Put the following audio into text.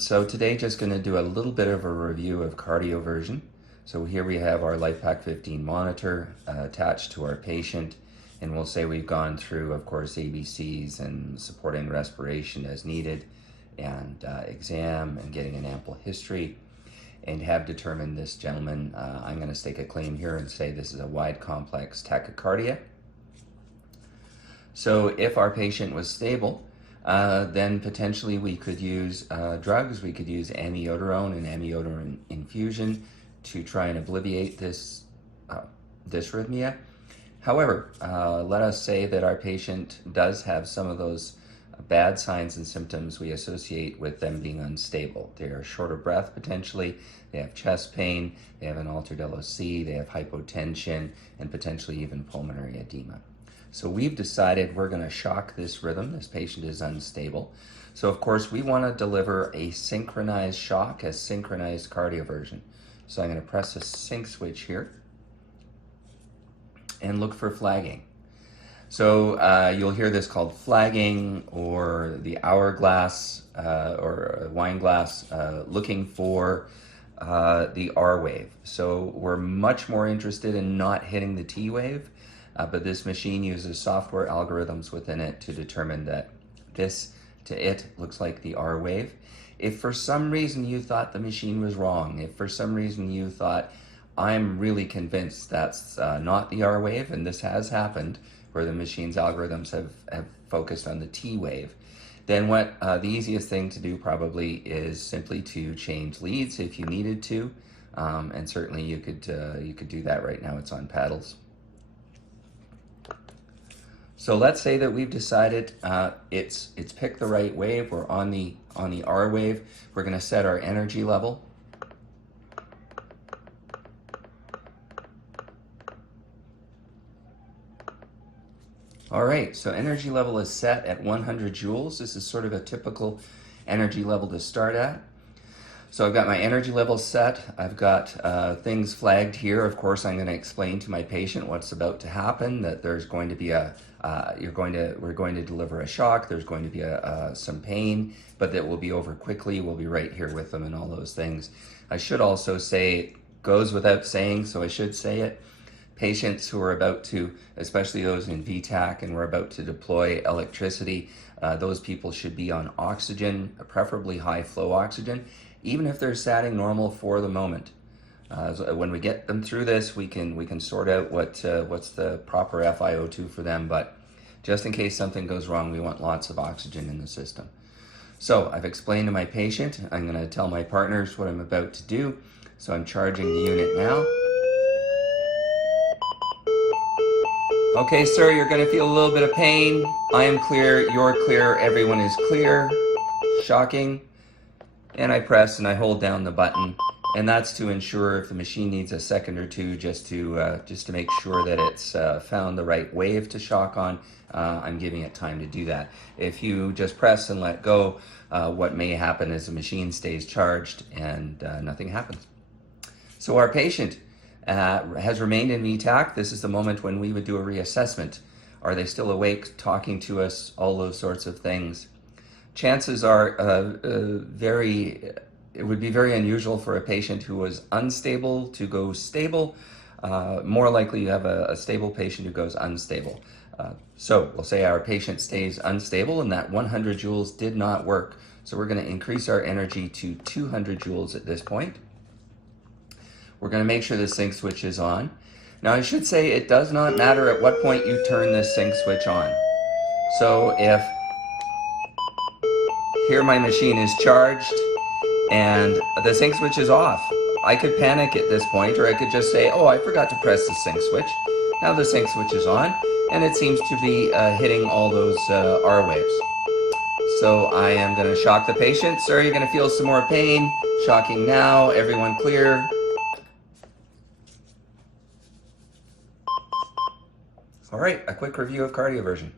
So today just going to do a little bit of a review of cardioversion. So here we have our LifePak 15 monitor attached to our patient, and we'll say we've gone through, of course, ABCs and supporting respiration as needed, and exam and getting an ample history, and have determined this gentleman, I'm going to stake a claim here and say this is a wide complex tachycardia. So if our patient was stable, then potentially we could use drugs. We could use amiodarone and amiodarone infusion to try and alleviate this dysrhythmia. However, let us say that our patient does have some of those bad signs and symptoms we associate with them being unstable. They are short of breath potentially, they have chest pain, they have an altered LOC, they have hypotension, and potentially even pulmonary edema. So we've decided we're going to shock this rhythm. This patient is unstable. So of course we want to deliver a synchronized shock, a synchronized cardioversion. So I'm going to press a sync switch here and look for flagging. So you'll hear this called flagging, or the hourglass or wine glass, looking for the R wave. So we're much more interested in not hitting the T wave. But this machine uses software algorithms within it to determine that this to it looks like the R wave. If for some reason you thought the machine was wrong, if for some reason you thought, I'm really convinced that's not the R wave, and this has happened where the machine's algorithms have focused on the T wave, then what the easiest thing to do probably is simply to change leads if you needed to, and certainly you could do that right now. It's on paddles. So let's say that we've decided it's picked the right wave. We're on the R wave. We're going to set our energy level. All right, so energy level is set at 100 joules. This is sort of a typical energy level to start at. So I've got my energy level set. I've got things flagged here. Of course, I'm going to explain to my patient what's about to happen, that there's going to be we're going to deliver a shock. There's going to be some pain, but that will be over quickly. We'll be right here with them and all those things. I should also say, it goes without saying, so I should say it. Patients who are about to, especially those in VTAC, and we're about to deploy electricity, those people should be on oxygen, preferably high flow oxygen, even if they're satting normal for the moment. So when we get them through this, we can sort out what's the proper FiO2 for them, but just in case something goes wrong, we want lots of oxygen in the system. So I've explained to my patient, I'm going to tell my partners what I'm about to do. So I'm charging the unit now. Okay, sir, you're going to feel a little bit of pain. I am clear, you're clear, everyone is clear. Shocking. And I press and I hold down the button, and that's to ensure if the machine needs a second or two just to make sure that it's found the right wave to shock on. I'm giving it time to do that. If you just press and let go, what may happen is the machine stays charged and nothing happens. So our patient has remained in VTAC. This is the moment when we would do a reassessment. Are they still awake, talking to us, all those sorts of things? Chances are it would be very unusual for a patient who was unstable to go stable. More likely you have a stable patient who goes unstable. So we'll say our patient stays unstable and that 100 joules did not work. So we're going to increase our energy to 200 joules at this point. We're going to make sure the sync switch is on. Now I should say it does not matter at what point you turn this sync switch on. So if here my machine is charged and the sync switch is off, I could panic at this point, or I could just say, oh, I forgot to press the sync switch. Now the sync switch is on and it seems to be hitting all those R waves. So I am going to shock the patient. Sir, you're going to feel some more pain. Shocking now. Everyone clear. All right, a quick review of cardioversion.